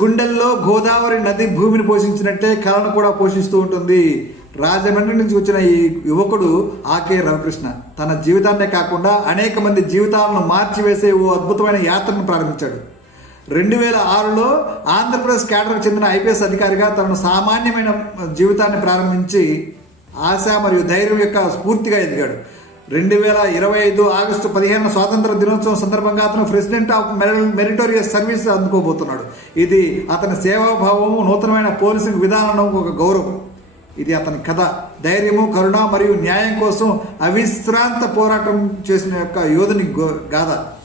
గుండెల్లో గోదావరి నది భూమిని పోషించినట్టే కళను కూడా పోషిస్తూ ఉంటుంది. రాజమండ్రి నుంచి వచ్చిన ఈ యువకుడు ఆకే రవికృష్ణ. తన జీవితాన్నే కాకుండా అనేక మంది జీవితాలను మార్చివేసే ఓ అద్భుతమైన యాత్రను ప్రారంభించాడు. రెండు వేల ఆరులో ఆంధ్రప్రదేశ్ కేడర్కు చెందిన ఐపీఎస్ అధికారిగా తనను సామాన్యమైన జీవితాన్ని ప్రారంభించి ఆశ మరియు ధైర్యం యొక్క స్ఫూర్తిగా ఎదిగాడు. రెండు వేల ఇరవై ఐదు ఆగస్టు పదిహేను స్వాతంత్ర దినోత్సవం సందర్భంగా అతను ప్రెసిడెంట్ ఆఫ్ మెరిటోరియస్ సర్వీస్ అందుకోబోతున్నాడు. ఇది అతని సేవాభావము నూతనమైన పోలీసింగ్ విధానం ఒక గౌరవం. ఇది అతని కథ ధైర్యము కరుణ మరియు న్యాయం కోసం అవిశ్రాంత పోరాటం చేసిన యొక్క యోధుని గో- గాథ.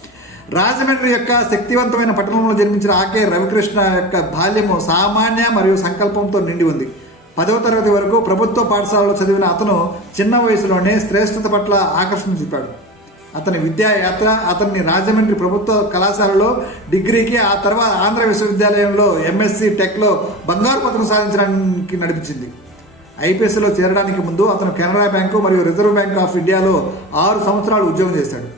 రాజమండ్రి యొక్క శక్తివంతమైన పట్టణంలో జన్మించిన ఆకే రవికృష్ణ యొక్క బాల్యము సామాన్య మరియు సంకల్పంతో నిండి ఉంది. పదవ తరగతి వరకు ప్రభుత్వ పాఠశాలలో చదివిన అతను చిన్న వయసులోనే శ్రేష్ఠత పట్ల ఆకర్షణ చూపాడు. అతని విద్యా యాత్ర అతన్ని రాజమండ్రి ప్రభుత్వ కళాశాలలో డిగ్రీకి ఆ తర్వాత ఆంధ్ర విశ్వవిద్యాలయంలో ఎంఎస్సి టెక్లో బంగారు పత్రం సాధించడానికి నడిపించింది. ఐపీఎస్లో చేరడానికి ముందు అతను కెనరా బ్యాంకు మరియు రిజర్వ్ బ్యాంక్ ఆఫ్ ఇండియాలో ఆరు సంవత్సరాలు ఉద్యోగం చేశాడు.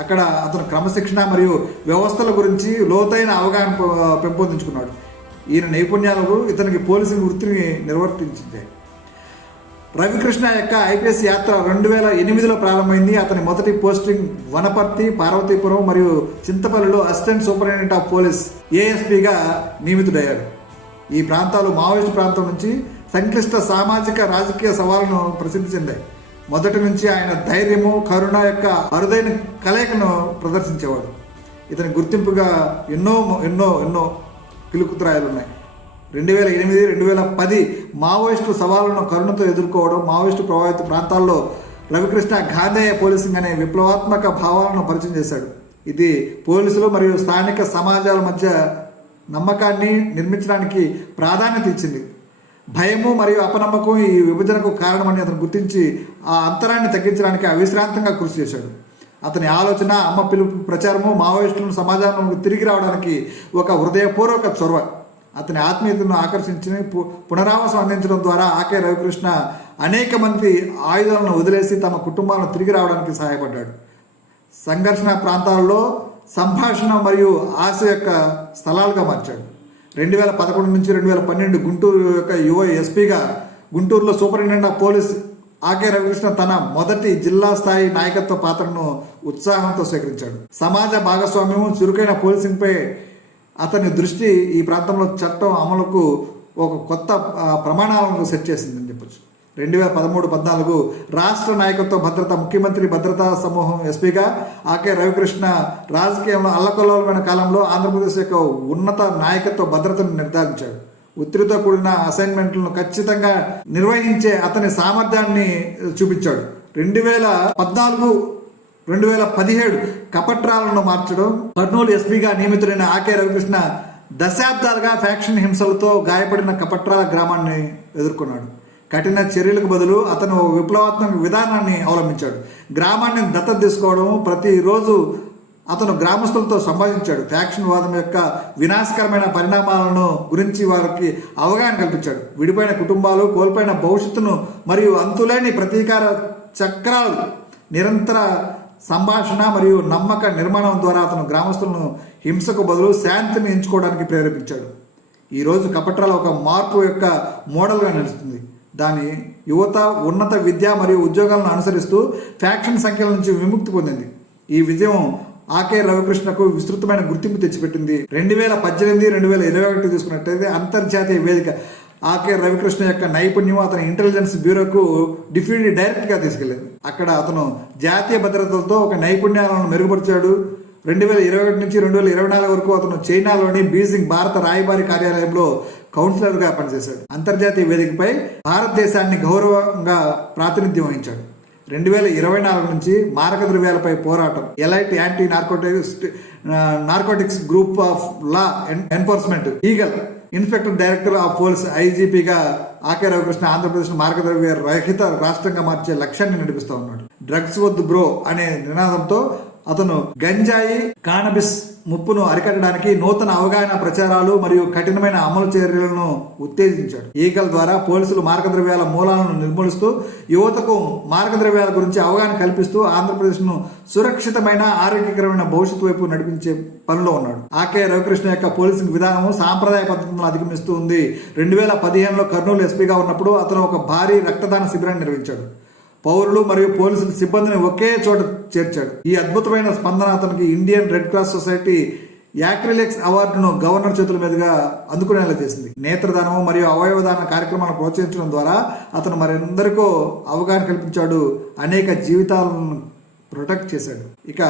అక్కడ అతను క్రమశిక్షణ మరియు వ్యవస్థల గురించి లోతైన అవగాహన పెంపొందించుకున్నాడు. ఈయన నైపుణ్యాలకు ఇతనికి పోలీసులు వృత్తిని నిర్వర్తించింది. రవికృష్ణ యొక్క ఐపీఎస్ యాత్ర రెండు వేల ఎనిమిదిలో ప్రారంభమైంది. అతని మొదటి పోస్టింగ్ వనపర్తి పార్వతీపురం మరియు చింతపల్లిలో అసిస్టెంట్ సూపరింటెండెంట్ ఆఫ్ పోలీస్ ఏఎస్పీగా నియమితుడయ్యాడు. ఈ ప్రాంతాలు మావోయిస్టు ప్రాంతం నుంచి సంక్లిష్ట సామాజిక రాజకీయ సవాళ్ళను ప్రసిద్ధి చెందాయి. మొదటి నుంచి ఆయన ధైర్యము కరుణ యొక్క అరుదైన కలయికను ప్రదర్శించేవాడు. ఇతని గుర్తింపుగా ఎన్నో ఎన్నో ఎన్నో కిలుకుత్రాయాలు ఉన్నాయి. రెండు వేల ఎనిమిది రెండు వేల పది మావోయిస్టు సవాళ్ళను కరుణతో ఎదుర్కోవడం మావోయిస్టు ప్రభావిత ప్రాంతాల్లో రవికృష్ణ గాంధేయ పోలీసింగ్ అనే విప్లవాత్మక భావాలను పరిచయం చేశాడు. ఇది పోలీసులు మరియు స్థానిక సమాజాల మధ్య నమ్మకాన్ని నిర్మించడానికి ప్రాధాన్యత ఇచ్చింది. భయము మరియు అపనమ్మకం ఈ విభజనకు కారణమని అతను గుర్తించి ఆ అంతరాన్ని తగ్గించడానికి అవిశ్రాంతంగా కృషి చేశాడు. అతని ఆలోచన అమ్మ పిలుపు ప్రచారము మావోయిస్టులను సమాజంలో తిరిగి రావడానికి ఒక హృదయపూర్వక చొరవ. అతని ఆత్మీయతను ఆకర్షించి పు- పునరావాసం అందించడం ద్వారా ఆకే రవికృష్ణ అనేక మంది ఆయుధాలను వదిలేసి తమ కుటుంబాలను తిరిగి రావడానికి సహాయపడ్డాడు. సంఘర్షణ ప్రాంతాల్లో సంభాషణ మరియు ఆశ యొక్క స్థలాలుగా మార్చాడు. రెండు వేల పదకొండు నుంచి రెండు వేల పన్నెండు గుంటూరు యొక్క యువ ఎస్పీగా గుంటూరులో superintendent of police A K Ravikrishna తన మొదటి జిల్లా స్థాయి నాయకత్వ పాత్రను ఉత్సాహంతో స్వీకరించాడు. సమాజ భాగస్వామ్యం చురుకైన పోలీసింగ్పై అతని దృష్టి ఈ ప్రాంతంలో చట్టం అమలుకు ఒక కొత్త ప్రమాణాలను సెట్ చేసిందని చెప్పొచ్చు. రెండు వేల పదమూడు పద్నాలుగు రాష్ట్ర నాయకత్వ భద్రత ముఖ్యమంత్రి భద్రతా సమూహం ఎస్పీగా ఆకే రవికృష్ణ రాజకీయంలో అల్లకల్లోలమైన కాలంలో ఆంధ్రప్రదేశ్ యొక్క ఉన్నత నాయకత్వ భద్రతను నిర్ధారించాడు. ఒత్తిడితో కూడిన అసైన్మెంట్లను ఖచ్చితంగా నిర్వహించే అతని సామర్థ్యాన్ని చూపించాడు. రెండు వేల పద్నాలుగు రెండు వేల పదిహేడు కపట్రాలను మార్చడం కర్నూలు ఎస్పీగా నియమితుడైన ఆకే రవికృష్ణ దశాబ్దాలుగా ఫ్యాక్షన్ హింసలతో గాయపడిన కపట్రాల గ్రామాన్ని ఎదుర్కొన్నాడు. కఠిన చర్యలకు బదులు అతను విప్లవాత్మక విధానాన్ని అవలంబించాడు. గ్రామాన్ని దత్తత తీసుకోవడం ప్రతిరోజు అతను గ్రామస్తులతో సంభాషించాడు. ఫ్యాక్షన్ వాదం యొక్క వినాశకరమైన పరిణామాలను గురించి వారికి అవగాహన కల్పించాడు. విడిపోయిన కుటుంబాలు కోల్పోయిన భవిష్యత్తును మరియు అంతులేని ప్రతీకార చక్రాలు నిరంతర సంభాషణ మరియు నమ్మక నిర్మాణం ద్వారా అతను గ్రామస్తులను హింసకు బదులు శాంతిని ఎంచుకోవడానికి ప్రేరేపించాడు. ఈరోజు కపట్రాల ఒక మార్పు యొక్క మోడల్గా నిలుస్తుంది. దాని యువత ఉన్నత విద్య మరియు ఉద్యోగాలను అనుసరిస్తూ ఫ్యాక్షన్ సంఖ్యల నుంచి విముక్తి పొందింది. ఈ విజయం ఆకే రవికృష్ణకు విస్తృతమైన గుర్తింపు తెచ్చిపెట్టింది. రెండు వేల పద్దెనిమిది రెండు వేల ఇరవై ఒకటి తీసుకున్నట్టయితే అంతర్జాతీయ వేదిక ఆకే రవికృష్ణ యొక్క నైపుణ్యం అతని ఇంటెలిజెన్స్ బ్యూరోకు డిప్యూటీ డైరెక్టర్గా తీసుకెళ్ళింది అక్కడ అతను జాతీయ భద్రతలతో ఒక నైపుణ్యాలను మెరుగుపరిచాడు. రెండు వేల ఇరవై ఒకటి నుంచి రెండు వేల ఇరవై నాలుగు వరకు అతను చైనాలోని బీజింగ్ భారత రాయబారి కార్యాలయంలో కౌన్సిలర్గా పనిచేశాడు. అంతర్జాతీయ వేదికపై భారతదేశాన్ని గౌరవంగా ప్రాతినిధ్యం వహించాడు. రెండు వేల ఇరవై నాలుగు నుంచి మారక ద్రవ్యాలపై పోరాటం. Elite anti narcotics narcotics group of law enforcement eagle inspector director of police ఐజీపీగా ఆకే Ravikrishna Andhra Pradesh మార్గద్రవ్య రహిత రాష్ట్రంగా మార్చే లక్ష్యాన్ని నడిపిస్తూ ఉన్నాడు. డ్రగ్స్ వద్దు బ్రో అనే నినాదంతో అతను గంజాయి కానబిస్ ముప్పును అరికట్టడానికి నూతన అవగాహన ప్రచారాలు మరియు కఠినమైన అమలు చర్యలను ఉత్తేజించాడు. ఈకల ద్వారా పోలీసులు మార్గద్రవ్యాల మూలాలను నిర్మూలిస్తూ యువతకు మార్గద్రవ్యాల గురించి అవగాహన కల్పిస్తూ ఆంధ్రప్రదేశ్ను సురక్షితమైన ఆరోగ్యకరమైన భవిష్యత్తు వైపు నడిపించే పనిలో ఉన్నాడు. ఆకే రవికృష్ణ యొక్క పోలీసింగ్ విధానం సాంప్రదాయ పద్ధతులను అధిగమిస్తూ ఉంది. రెండు వేల పదిహేనులో కర్నూలు ఎస్పీగా ఉన్నప్పుడు అతను ఒక భారీ రక్తదాన శిబిరాన్ని నిర్వహించాడు. పౌరులు మరియు పోలీసుల సిబ్బందిని ఒకే చోట చేర్చాడు. ఈ అద్భుతమైన స్పందన అతనికి ఇండియన్ రెడ్ క్రాస్ సొసైటీ యాక్రిలిక్స్ అవార్డును గవర్నర్ చేతుల మీదుగా అందుకునేలా చేసింది. నేత్రదానం మరియు అవయవదాన కార్యక్రమాలను ప్రోత్సహించడం ద్వారా అతను మరెందరికో అవగాహన కల్పించాడు అనేక జీవితాలను ప్రొటెక్ట్ చేశాడు. ఇక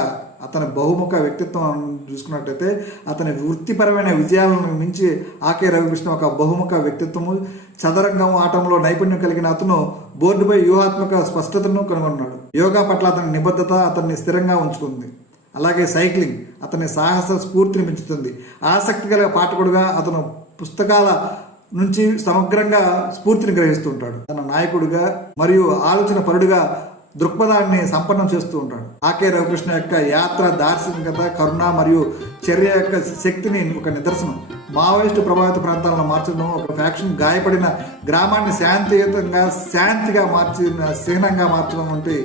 అతని బహుముఖ వ్యక్తిత్వం చూసుకున్నట్టయితే అతని వృత్తిపరమైన విజయాలను మించి ఆకే రవికృష్ణ ఒక బహుముఖ వ్యక్తిత్వము. చదరంగం ఆటంలో నైపుణ్యం కలిగిన అతను బోర్డుపై వ్యూహాత్మక స్పష్టతను కనుగొన్నాడు. యోగా పట్ల అతని నిబద్ధత అతన్ని స్థిరంగా ఉంచుకుంది. అలాగే సైక్లింగ్ అతని సాహస స్ఫూర్తిని పెంచుతుంది. ఆసక్తి గల పాఠకుడుగా అతను పుస్తకాల నుంచి సమగ్రంగా స్ఫూర్తిని గ్రహిస్తుంటాడు. తన నాయకుడిగా మరియు ఆలోచన పరుడుగా దృక్పథాన్ని సంపన్నం చేస్తూ ఉంటాడు. ఆకే రవికృష్ణ యొక్క యాత్ర దార్శనికత కరుణ మరియు చర్య యొక్క శక్తిని ఒక నిదర్శనం. మావోయిస్టు ప్రభావిత ప్రాంతాలను మార్చడం ఒక ఫ్యాక్షన్ గాయపడిన గ్రామాన్ని శాంతియుతంగా శాంతిగా మార్చిన చిహ్నంగా మార్చడం వంటి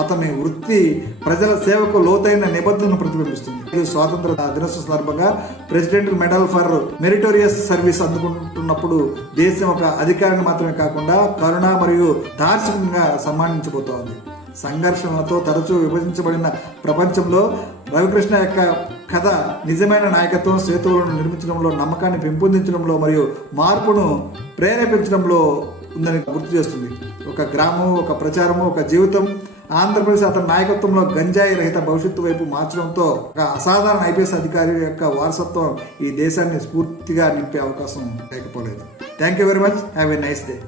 అతని వృత్తి ప్రజల సేవకు లోతైన నిబద్ధతను ప్రతిబింబిస్తుంది. ఇది స్వాతంత్ర దినోత్సవ సందర్భంగా president medal for meritorious service అందుకుంటున్నప్పుడు దేశం ఒక అధికారిని మాత్రమే కాకుండా కరుణ మరియు దార్శనికంగా సన్మానించబోతోంది. సంఘర్షణలతో తరచూ విభజించబడిన ప్రపంచంలో రవికృష్ణ యొక్క కథ నిజమైన నాయకత్వం సేతువులను నిర్మించడంలో నమ్మకాన్ని పెంపొందించడంలో మరియు మార్పును ప్రేరేపించడంలో ఉందని గుర్తు చేస్తుంది. ఒక గ్రామం ఒక ప్రచారము ఒక జీవితం ఆంధ్రప్రదేశ్ అతని నాయకత్వంలో గంజాయి రహిత భవిష్యత్తు వైపు మార్చడంతో ఒక అసాధారణ ఐపీఎస్ అధికారి యొక్క వారసత్వం ఈ దేశాన్ని స్ఫూర్తిగా నింపే అవకాశం లేకపోలేదు. Thank you very much have a nice day